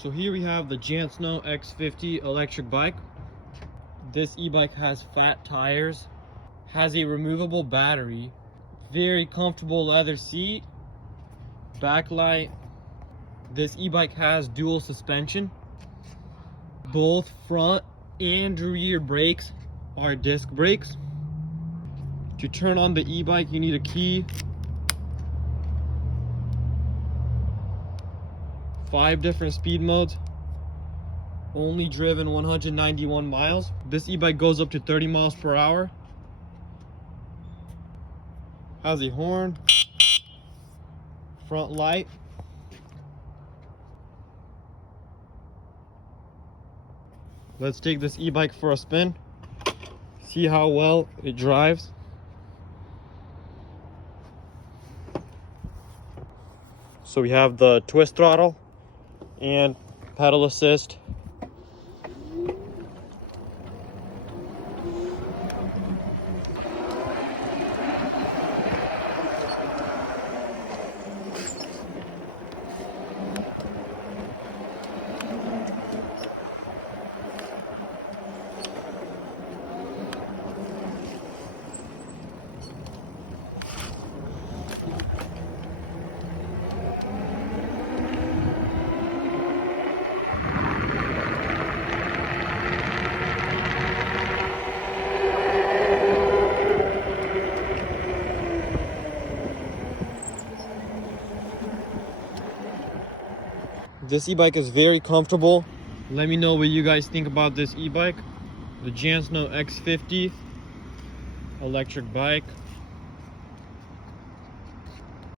So here we have the Jansno X50 electric bike. This e-bike has fat tires, has a removable battery, very comfortable leather seat, backlight. This e-bike has dual suspension. Both front and rear brakes are disc brakes. To turn on the e-bike, you need a key. 5 different speed modes. Only driven 191 miles. This e-bike goes up to 30 miles per hour. Has a horn, front light. Let's take this e-bike for a spin. See how well it drives. So we have the twist throttle and pedal assist. This e-bike is very comfortable. Let me know what you guys think about this e-bike. The Jansno X50 electric bike.